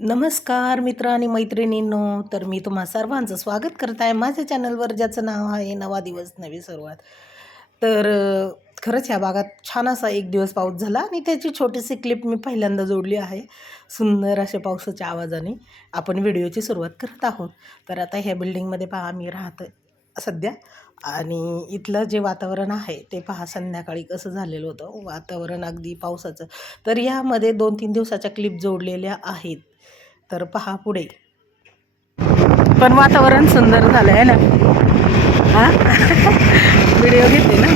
नमस्कार मित्र आणि मैत्रिणींनो. तर मी तुम्हा सर्वांचं स्वागत करत आहे माझ्या चॅनलवर, ज्याचं नाव आहे नवा दिवस नवी सुरुवात. तर खरंच ह्या भागात छान असा एक दिवस पाऊस झाला आणि त्याची छोटीशी क्लिप मी पहिल्यांदा जोडली आहे. सुंदर अशा पावसाच्या आवाजाने आपण व्हिडिओची सुरुवात करत आहोत. तर आता ह्या बिल्डिंगमध्ये पहा मी राहते सध्या, आणि इथलं जे वातावरण आहे ते पहा संध्याकाळी कसं झालेलं होतं वातावरण अगदी पावसाचं. तर यामध्ये 2-3 दिवसाच्या क्लिप जोडलेल्या आहेत. तर पहा पुढे. पण वातावरण सुंदर झालं आहे ना. हा व्हिडिओ घेते ना.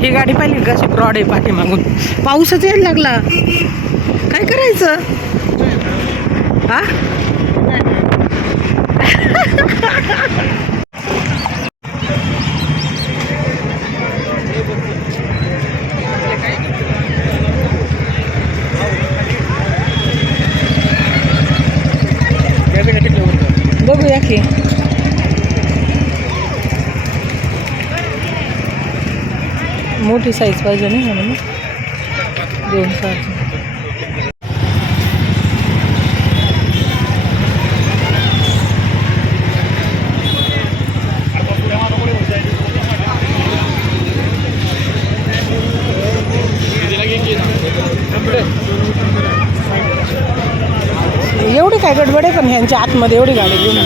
ही गाडी पाहिली कशी ब्रॉड आहे पाठीमागून. पाऊसच यायला लागला, काय करायचं हा. बघूया की मोठी साईज पाहिजे नाही म्हणून 2 साईज. एवढी काय गडबड आहे, पण ह्यांच्या आतमध्ये एवढी गाडी घेऊन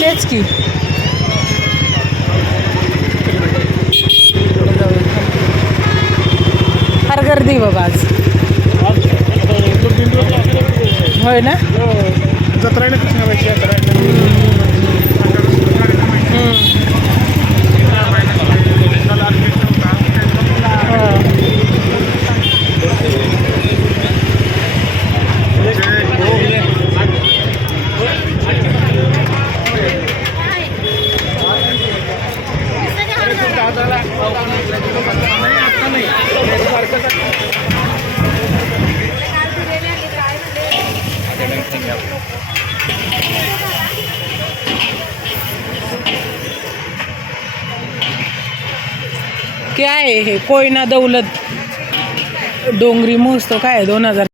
तेच की. फार गर्दी बाबा आज. होय ना. क्या आहे हे कोयना दौलत डोंगरी महोत्सव काय आहे 2000.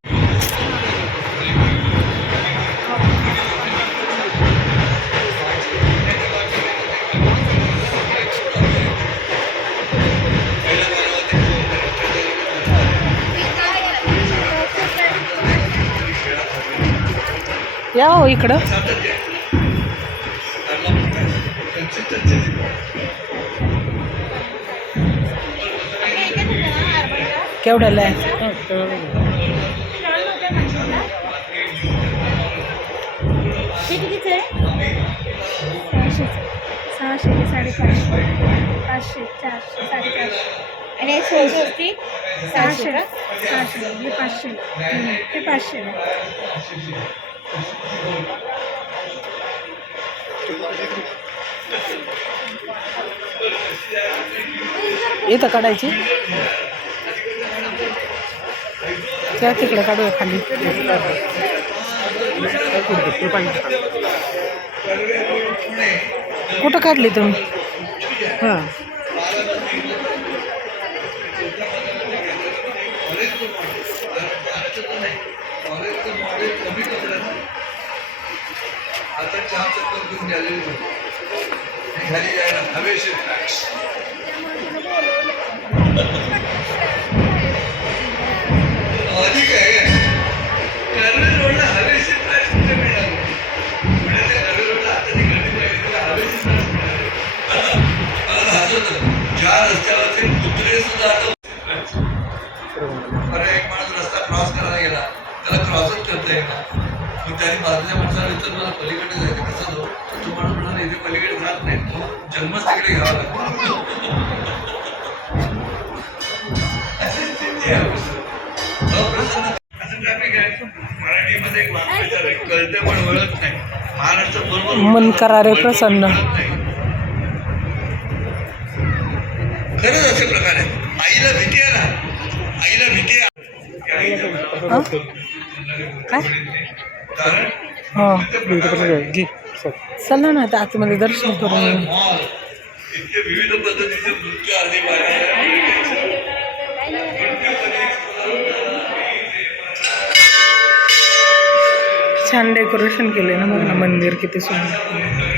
या हो इकडं. केवढ्याला आहे. कितीचे? 600, 550, 500, 400, 450. आणि 600, 600, 600, हे 500, हे 500. इथं काढायची, त्या तिकडे काढूया खाली. कुठं काढली तुम्ही. हां आता चहा चक्कर घेऊन गेलेली खाली जायला हवेशीर अधिक आहे. कर्वे रोडला हवेशीर फ्लॅट कुठे मिळाले. पुण्याच्या कर्वे रोडला आता ती गर्दी पाहिजे हवेशीर फ्लॅट मिळाले. मला हसवतं ज्या रस्त्यावरचे कुत्रे सुद्धा आता बरं. एक माणूस रस्ता क्रॉस करायला गेला, त्याला क्रॉसच करता येणार. मग त्याने बाजूच्या माणसाला विचार मला पलीकडे जायचं कसं जाऊ. तो माणूस म्हणाला इथे पलीकडे जात नाही, तो जन्मच तिकडे घ्यावा लागतो. मराठीमध्ये एक वाक्य कळते पण ओळख नाही. महाराष्ट्र बरोबर मन करा रे प्रसन्न. खरंच असे प्रकार आहे. आईला भीती आहे ना, आईला भीती आहे. काय कारण चला ना आता आतमध्ये दर्शन करून. इतके विविध पद्धतीचे नृत्य आदिवासी छान डेकोरेशन केले ना बघ ना, मंदिर किती सुंदर.